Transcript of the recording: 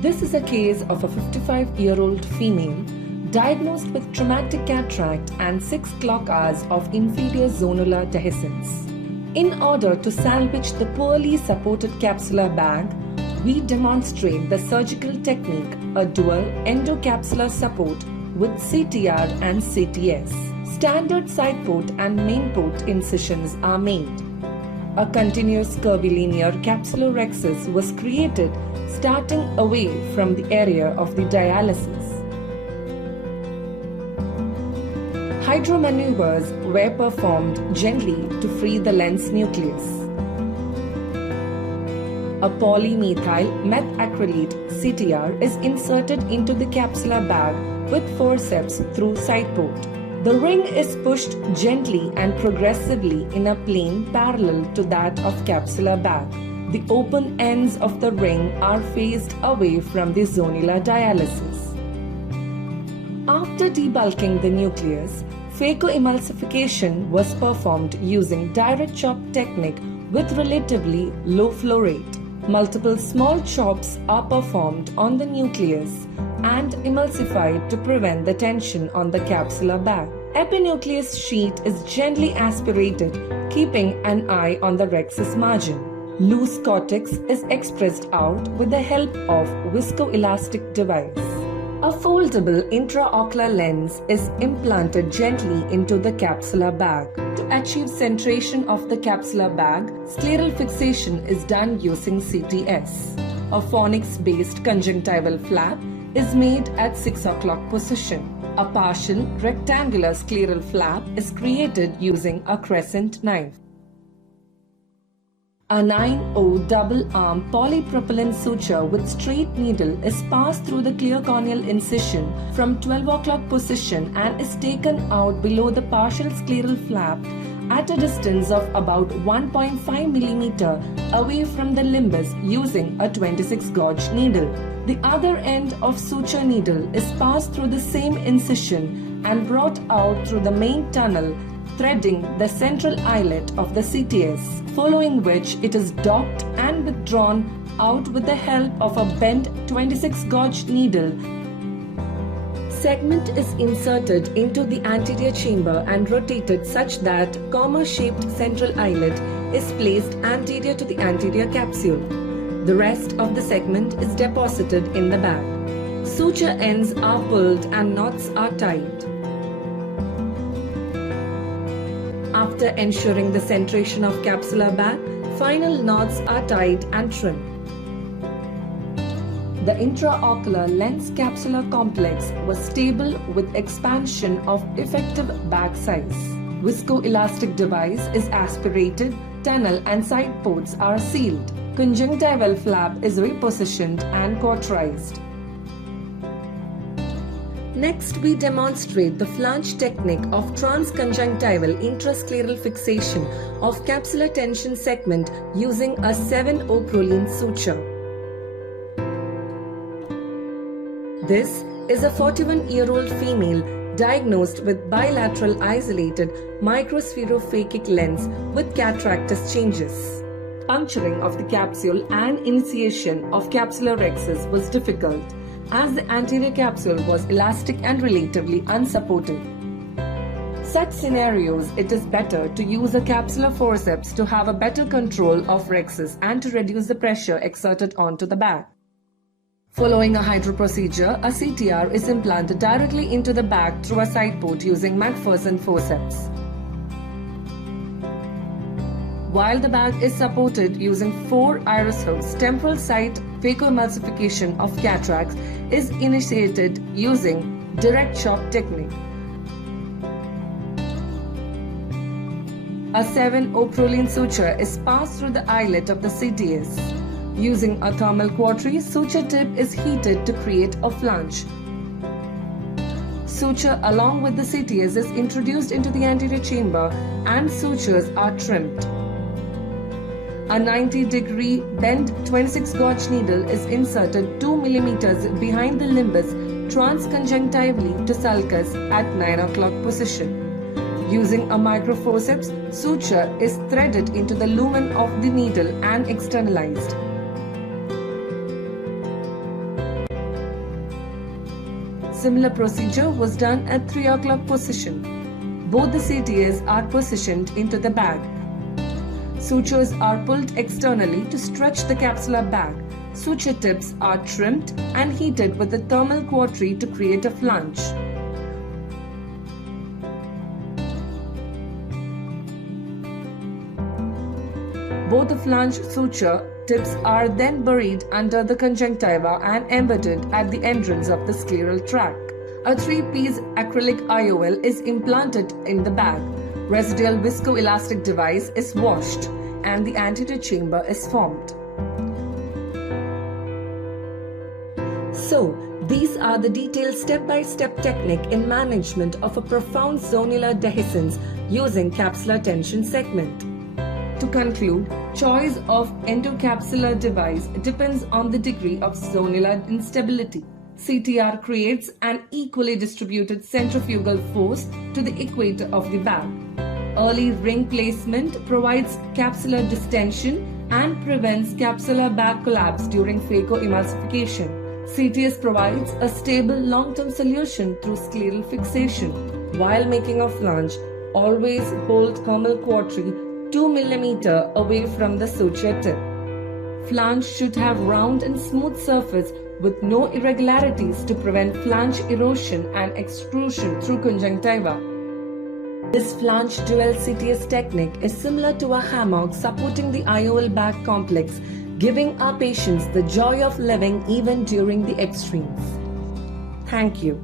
This is a case of a 55-year-old female diagnosed with traumatic cataract and 6 clock hours of inferior zonular dehiscence. In order to salvage the poorly supported capsular bag, we demonstrate the surgical technique, a dual endocapsular support with CTR and CTS. Standard side port and main port incisions are made. A continuous curvilinear capsulorhexis was created starting away from the area of the dialysis. Hydromaneuvers were performed gently to free the lens nucleus. A polymethyl methacrylate CTR is inserted into the capsular bag with forceps through side port. The ring is pushed gently and progressively in a plane parallel to that of capsular bag. The open ends of the ring are faced away from the zonular dialysis. After debulking the nucleus, phacoemulsification was performed using direct chop technique with relatively low flow rate. Multiple small chops are performed on the nucleus and emulsified to prevent the tension on the capsular bag. Epinucleus sheet is gently aspirated, keeping an eye on the rhexis margin. Loose cortex is expressed out with the help of viscoelastic device. A foldable intraocular lens is implanted gently into the capsular bag. To achieve centration of the capsular bag, scleral fixation is done using CTS. A Phonics-based conjunctival flap is made at 6 o'clock position. A partial rectangular scleral flap is created using a crescent knife. A 9O double-arm polypropylene suture with straight needle is passed through the clear corneal incision from 12 o'clock position and is taken out below the partial scleral flap at a distance of about 1.5 mm away from the limbus using a 26 gauge needle. The other end of suture needle is passed through the same incision and brought out through the main tunnel, threading the central eyelet of the CTS, following which it is docked and withdrawn out with the help of a bent 26 gauge needle. Segment is inserted into the anterior chamber and rotated such that comma-shaped central eyelet is placed anterior to the anterior capsule. The rest of the segment is deposited in the bag. Suture ends are pulled and knots are tied. After ensuring the centration of capsular bag, final knots are tied and trimmed. The intraocular lens capsular complex was stable with expansion of effective bag size. Viscoelastic device is aspirated, tunnel and side ports are sealed. Conjunctival flap is repositioned and cauterized. Next, we demonstrate the flange technique of transconjunctival intrascleral fixation of capsular tension segment using a 7O proline suture. This is a 41-year-old female diagnosed with bilateral isolated microspherophakic lens with cataractus changes. Puncturing of the capsule and initiation of capsulorhexis was difficult, as the anterior capsule was elastic and relatively unsupported. Such scenarios, it is better to use a capsular forceps to have a better control of rhexis and to reduce the pressure exerted onto the bag. Following a hydro procedure, a CTR is implanted directly into the bag through a side port using McPherson forceps. While the bag is supported using 4 iris hooks, temporal site phacoemulsification of cataracts is initiated using direct chop technique. A 7O proline suture is passed through the eyelet of the CTS. Using a thermal cautery, suture tip is heated to create a flange. Suture along with the CTS is introduced into the anterior chamber and sutures are trimmed. A 90-degree bent 26 gauge needle is inserted 2 mm behind the limbus transconjunctivally to sulcus at 9 o'clock position. Using a microforceps, suture is threaded into the lumen of the needle and externalized. Similar procedure was done at 3 o'clock position. Both the CTAs are positioned into the bag. Sutures are pulled externally to stretch the capsular bag. Suture tips are trimmed and heated with a thermal quadri to create a flange. Both the flange suture tips are then buried under the conjunctiva and embedded at the entrance of the scleral tract. A 3-piece acrylic IOL is implanted in the bag. Residual viscoelastic device is washed and the anterior chamber is formed. So, these are the detailed step-by-step technique in management of a profound zonular dehiscence using capsular tension segment. To conclude, choice of endocapsular device depends on the degree of zonular instability. CTR creates an equally distributed centrifugal force to the equator of the bag. Early ring placement provides capsular distension and prevents capsular bag collapse during phacoemulsification. CTS provides a stable long-term solution through scleral fixation. While making a flange, always hold thermal quadri 2 mm away from the suture tip. Flange should have round and smooth surface with no irregularities to prevent flange erosion and extrusion through conjunctiva. This flange dual CTS technique is similar to a hammock supporting the IOL bag complex, giving our patients the joy of living even during the extremes. Thank you.